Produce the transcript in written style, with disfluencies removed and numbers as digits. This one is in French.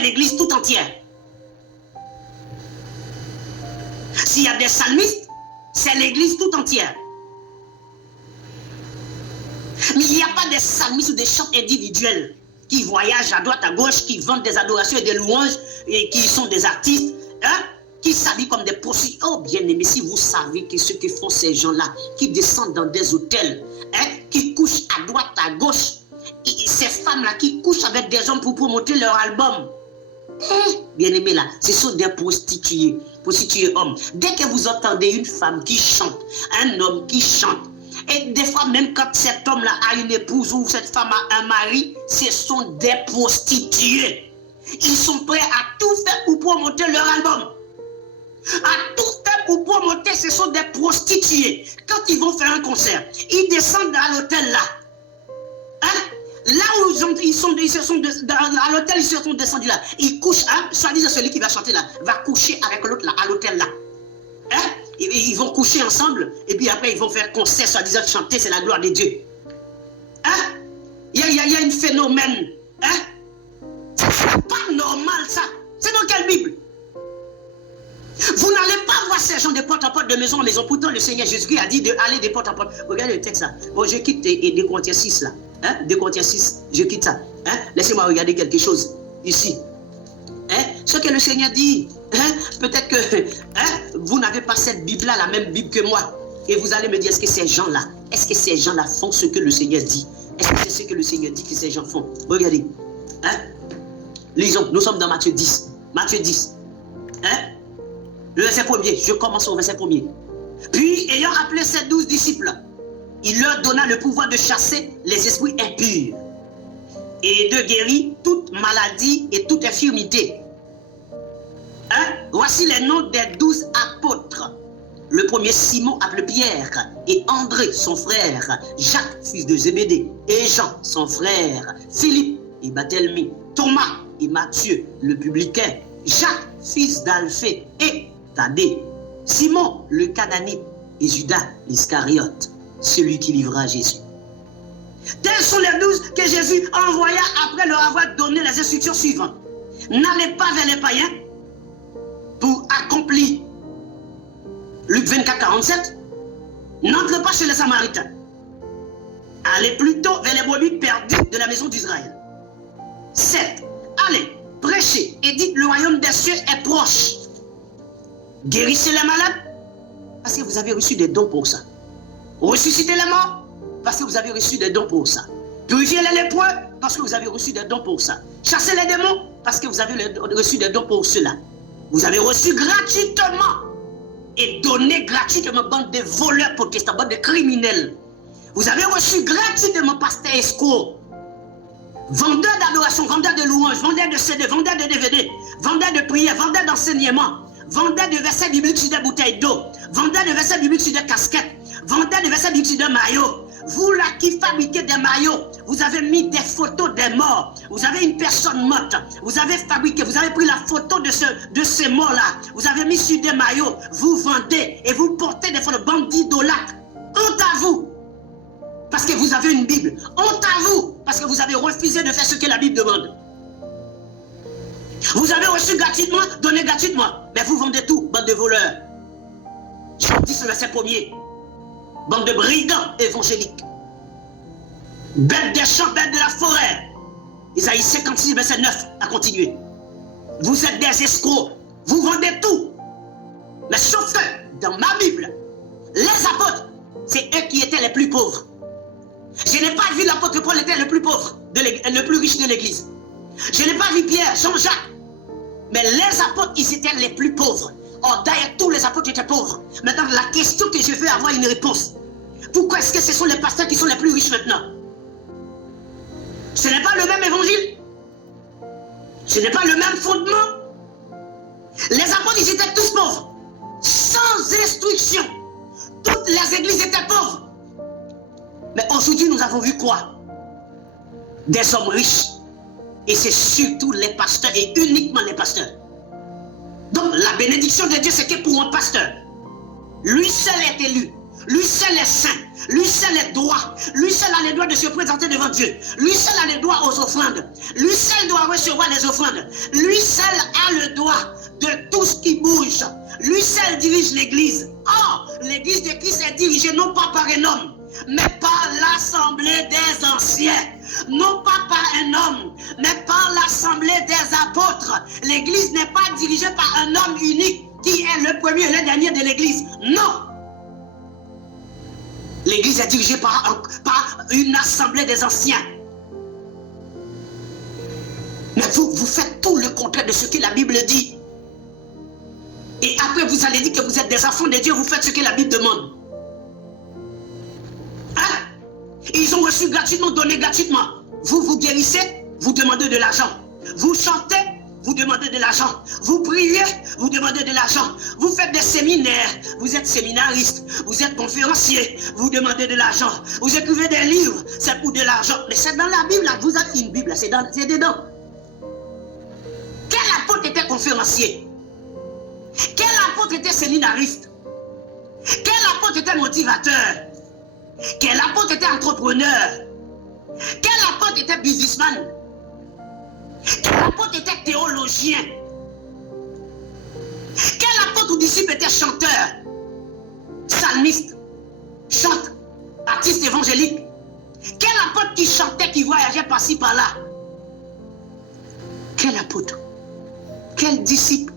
c'est l'église tout entière. S'il y a des psalmistes, c'est l'église tout entière. Mais il n'y a pas des psalmistes ou des chants individuels qui voyagent à droite, à gauche, qui vendent des adorations et des louanges et qui sont des artistes, hein, qui s'habillent comme des prostituées. Oh bien aimé, si vous savez que ce que font ces gens-là, qui descendent dans des hôtels, hein, qui couchent à droite, à gauche, et ces femmes-là qui couchent avec des hommes pour promouvoir leur album. Bien aimé là, ce sont des prostituées hommes. Dès que vous entendez une femme qui chante, un homme qui chante, et des fois même quand cet homme-là a une épouse ou cette femme a un mari, ce sont des prostituées. Ils sont prêts à tout faire pour promouvoir leur album. À tout faire pour promouvoir, ce sont des prostituées. Quand ils vont faire un concert, ils descendent à l'hôtel là. Hein? Là où à l'hôtel, ils se sont descendus là. Ils couchent, hein, soit-disant celui qui va chanter là, va coucher avec l'autre là, à l'hôtel là. Hein? Ils vont coucher ensemble, et puis après ils vont faire concert, soit-disant chanter, c'est la gloire de Dieu. Hein? Il y a un phénomène. Hein? C'est pas normal ça. C'est dans quelle Bible? Vous n'allez pas voir ces gens de porte en porte, de maison en maison. Pourtant, le Seigneur Jésus a dit d'aller de porte en porte. Regardez le texte là. Bon, je quitte 2 Corinthiens 6 là. Hein? 2 Corinthiens 6, je quitte ça. Hein? Laissez-moi regarder quelque chose ici. Hein? Ce que le Seigneur dit, hein? Peut-être que hein? Vous n'avez pas cette Bible-là, la même Bible que moi. Et vous allez me dire, est-ce que ces gens-là font ce que le Seigneur dit? Est-ce que c'est ce que le Seigneur dit que ces gens font? Regardez. Hein? Lisons, nous sommes dans Matthieu 10. Matthieu 10. Hein? Le verset 1er, je commence au verset 1er. Puis, ayant appelé ses 12 disciples, il leur donna le pouvoir de chasser les esprits impurs et de guérir toute maladie et toute infirmité. Hein? Voici les noms des 12 apôtres. Le premier, Simon, appelé Pierre, et André, son frère, Jacques, fils de Zébédée, et Jean, son frère, Philippe et Barthélemy, Thomas et Matthieu, le publicain, Jacques, fils d'Alphée, et Thaddée, Simon, le Cananite, et Judas l'Iscariote, celui qui livra Jésus. Tels sont les 12 que Jésus envoya après leur avoir donné les instructions suivantes. N'allez pas vers les païens pour accomplir Luc 24, 47. N'entrez pas chez les Samaritains. Allez plutôt vers les brebis perdues de la maison d'Israël. 7. Allez, prêchez et dites le royaume des cieux est proche. Guérissez les malades parce que vous avez reçu des dons pour ça. Ressuscitez les morts parce que vous avez reçu des dons pour ça. Purifiez les lépreux parce que vous avez reçu des dons pour ça. Chassez les démons parce que vous avez reçu des dons pour cela. Vous avez reçu gratuitement et donné gratuitement, bande de voleurs protestants, bande de criminels. Vous avez reçu gratuitement, pasteur escroc, vendeur d'adoration, vendeur de louanges, vendeur de CD, vendeur de DVD, vendeur de prière, vendeur d'enseignement, vendeur de versets bibliques sur des bouteilles d'eau, vendeur de versets bibliques sur des casquettes, vendeur de versets bibliques sur des maillots. Vous là qui fabriquez des maillots, vous avez mis des photos des morts. Vous avez une personne morte. Vous avez fabriqué, vous avez pris la photo de ces morts-là. Vous avez mis sur des maillots. Vous vendez et vous portez des photos de bandits idolâtres. Honte à vous. Parce que vous avez une Bible. Honte à vous. Parce que vous avez refusé de faire ce que la Bible demande. Vous avez reçu gratuitement, donné gratuitement. Mais vous vendez tout, bande de voleurs. Jean 10, verset 1er. Bande de brigands évangéliques. Bêtes des champs, bêtes de la forêt. Isaïe 56, verset 9, à continuer. Vous êtes des escrocs. Vous vendez tout. Mais sauf que, dans ma Bible, les apôtres, c'est eux qui étaient les plus pauvres. Je n'ai pas vu l'apôtre Paul était le plus pauvre, le plus riche de l'église. Je n'ai pas vu Pierre, Jean-Jacques. Mais les apôtres, ils étaient les plus pauvres. Or, d'ailleurs, tous les apôtres étaient pauvres. Maintenant, la question que je veux avoir une réponse. Pourquoi est-ce que ce sont les pasteurs qui sont les plus riches maintenant? Ce n'est pas le même évangile. Ce n'est pas le même fondement. Les apôtres, ils étaient tous pauvres. Sans instruction. Toutes les églises étaient pauvres. Mais aujourd'hui, nous avons vu quoi? Des hommes riches. Et c'est surtout les pasteurs et uniquement les pasteurs. Donc la bénédiction de Dieu, c'est que pour un pasteur, lui seul est élu. Lui seul est saint. Lui seul est droit. Lui seul a les droits de se présenter devant Dieu. Lui seul a les droits aux offrandes. Lui seul doit recevoir les offrandes. Lui seul a le droit de tout ce qui bouge. Lui seul dirige l'église. Or, l'église de Christ est dirigée non pas par un homme, mais par l'assemblée des anciens. Non pas par un homme, mais par l'assemblée des apôtres. L'église n'est pas dirigée par un homme unique qui est le premier et le dernier de l'église. Non. L'église est dirigée par une assemblée des anciens. Mais vous faites tout le contraire de ce que la Bible dit. Et après vous allez dire que vous êtes des enfants de Dieu, vous faites ce que la Bible demande. Hein? Ils ont reçu gratuitement, donné gratuitement. Vous guérissez, vous demandez de l'argent. Vous chantez, vous demandez de l'argent. Vous priez, vous demandez de l'argent. Vous faites des séminaires, vous êtes séminariste, vous êtes conférencier, vous demandez de l'argent. Vous écrivez des livres, c'est pour de l'argent. Mais c'est dans la Bible, là. Vous avez une Bible, c'est dedans. Quel apôtre était conférencier? Quel apôtre était séminariste? Quel apôtre était motivateur? Quel apôtre était entrepreneur? Quel apôtre était businessman? Quel apôtre était théologien? Quel apôtre ou disciple était chanteur? Psalmiste? Chante? Artiste évangélique? Quel apôtre qui chantait, qui voyageait par-ci par-là? Quel apôtre? Quel disciple?